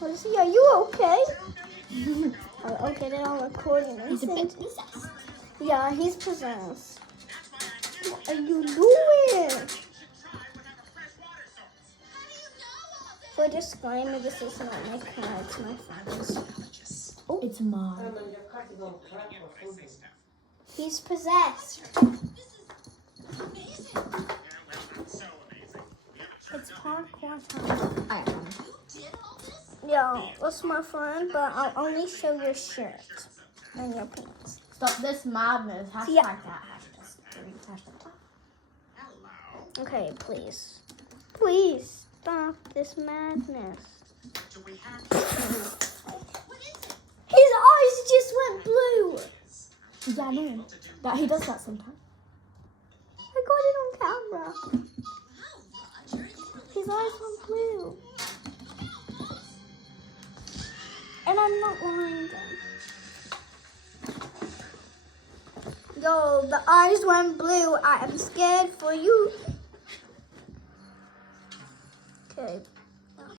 Lizzie, are you okay? I'll get it on recording. He's a bit possessed. Yeah, he's possessed. What are you doing? For disclaimer, this is not my car, it's my friend's. Oh, it's mine. He's possessed. It's parkour time. I am. Yeah, that's my friend, but I'll only show your shirt and your pants. Stop this madness. Hashtag Yeah. that. Hashtag that. Okay, please. Please stop this madness. His eyes just went blue. Yeah, I know. That he does that sometimes. I got it on camera. His eyes went blue. And I'm not lying then. Yo, the eyes went blue. I am scared for you.